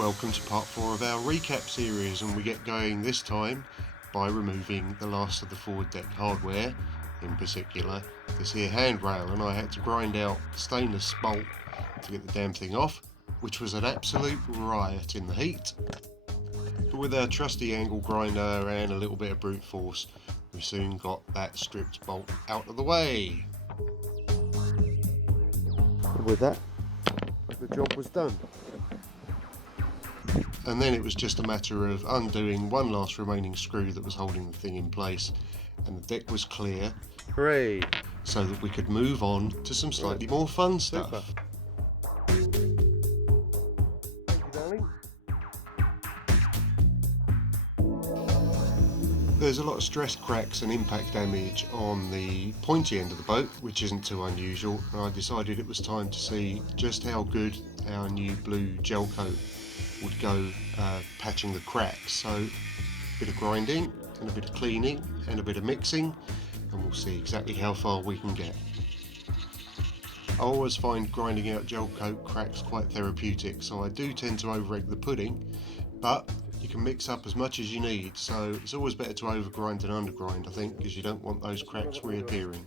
Welcome to part 4 of our recap series, and we get going this time by removing the last of the forward deck hardware, in particular this here handrail, and I had to grind out stainless bolt to get the damn thing off, which was an absolute riot in the heat. But with our trusty angle grinder and a little bit of brute force, we soon got that stripped bolt out of the way. And with that, the job was done. And then it was just a matter of undoing one last remaining screw that was holding the thing in place, and the deck was clear. Hooray! So that we could move on to some slightly more fun stuff. Thank you, darling. There's a lot of stress cracks and impact damage on the pointy end of the boat, which isn't too unusual, and I decided it was time to see just how good our new blue gel coat would go patching the cracks. So a bit of grinding and a bit of cleaning and a bit of mixing, and we'll see exactly how far we can get. I always find grinding out gel coat cracks quite therapeutic, so I do tend to over egg the pudding, but you can mix up as much as you need, so it's always better to over grind than under grind, I think, because you don't want those cracks reappearing.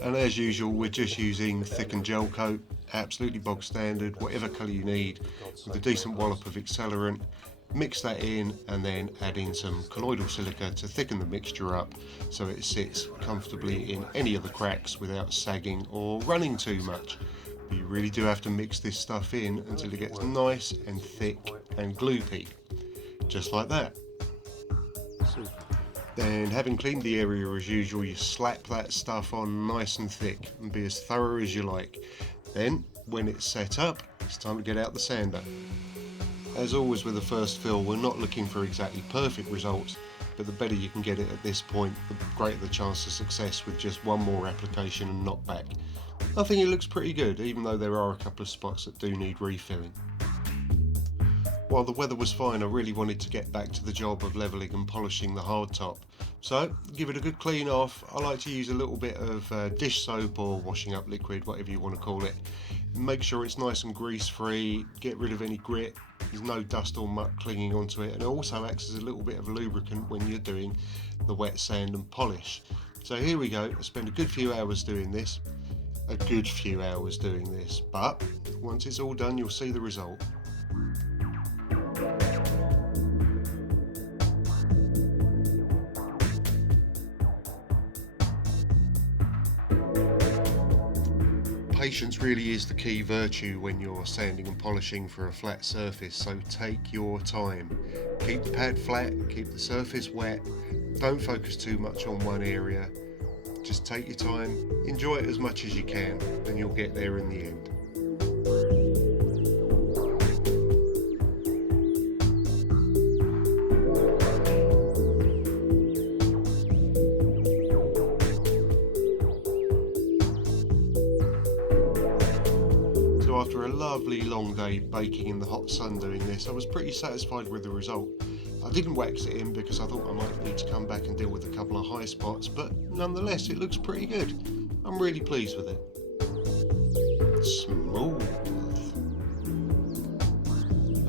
And as usual, we're just using thickened gel coat, absolutely bog standard, whatever colour you need, with a decent wallop of accelerant. Mix that in and then add in some colloidal silica to thicken the mixture up so it sits comfortably in any of the cracks without sagging or running too much. But you really do have to mix this stuff in until it gets nice and thick and gloopy, just like that. Then, having cleaned the area as usual, you slap that stuff on nice and thick and be as thorough as you like. Then, when it's set up, it's time to get out the sander. As always with the first fill, we're not looking for exactly perfect results, but the better you can get it at this point, the greater the chance of success with just one more application and knockback. I think it looks pretty good, even though there are a couple of spots that do need refilling. While the weather was fine, I really wanted to get back to the job of levelling and polishing the hardtop. So, give it a good clean off. I like to use a little bit of dish soap or washing up liquid, whatever you want to call it. Make sure it's nice and grease free, get rid of any grit, there's no dust or muck clinging onto it, and it also acts as a little bit of a lubricant when you're doing the wet sand and polish. So here we go, I spent a good few hours doing this. But once it's all done, you'll see the result. Patience really is the key virtue when you're sanding and polishing for a flat surface, so take your time. Keep the pad flat, keep the surface wet, don't focus too much on one area, just take your time, enjoy it as much as you can, and you'll get there in the end. After a lovely long day baking in the hot sun doing this, I was pretty satisfied with the result. I didn't wax it in because I thought I might need to come back and deal with a couple of high spots, but nonetheless it looks pretty good. I'm really pleased with it. Smooth.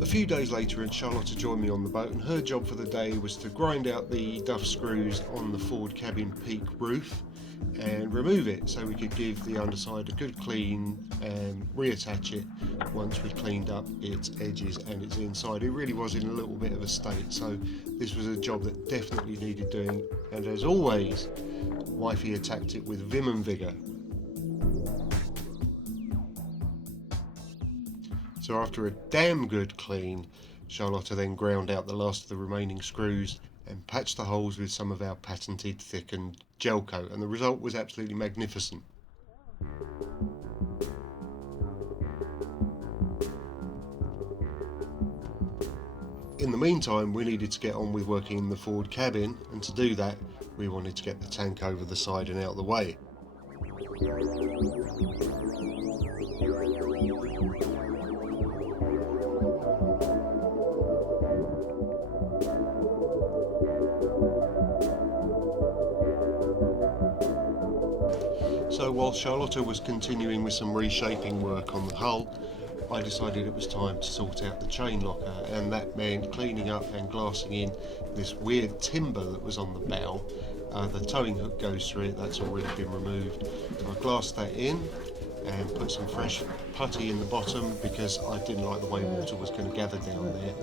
A few days later, and Charlotta joined me on the boat, and her job for the day was to grind out the duff screws on the forward cabin peak roof and remove it so we could give the underside a good clean and reattach it once we cleaned up its edges and its inside. It really was in a little bit of a state, so this was a job that definitely needed doing, and as always, wifey attacked it with vim and vigour. So after a damn good clean, Charlotta then ground out the last of the remaining screws and patched the holes with some of our patented thickened gel coat, and the result was absolutely magnificent. In the meantime, we needed to get on with working in the forward cabin, and to do that we wanted to get the tank over the side and out of the way. So while Charlotta was continuing with some reshaping work on the hull, I decided it was time to sort out the chain locker, and that meant cleaning up and glassing in this weird timber that was on the bow. The towing hook goes through it, that's already been removed. So I glassed that in and put some fresh putty in the bottom because I didn't like the way water was going to gather down there,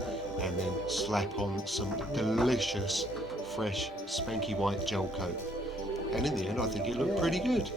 and then slap on some delicious fresh spanky white gel coat, and in the end I think it looked pretty good.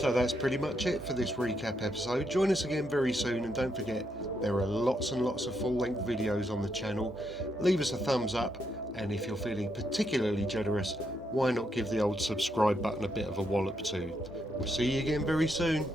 So that's pretty much it for this recap episode. Join us again very soon, and don't forget there are lots and lots of full-length videos on the channel. Leave us a thumbs up, and if you're feeling particularly generous, why not give the old subscribe button a bit of a wallop too. We'll see you again very soon.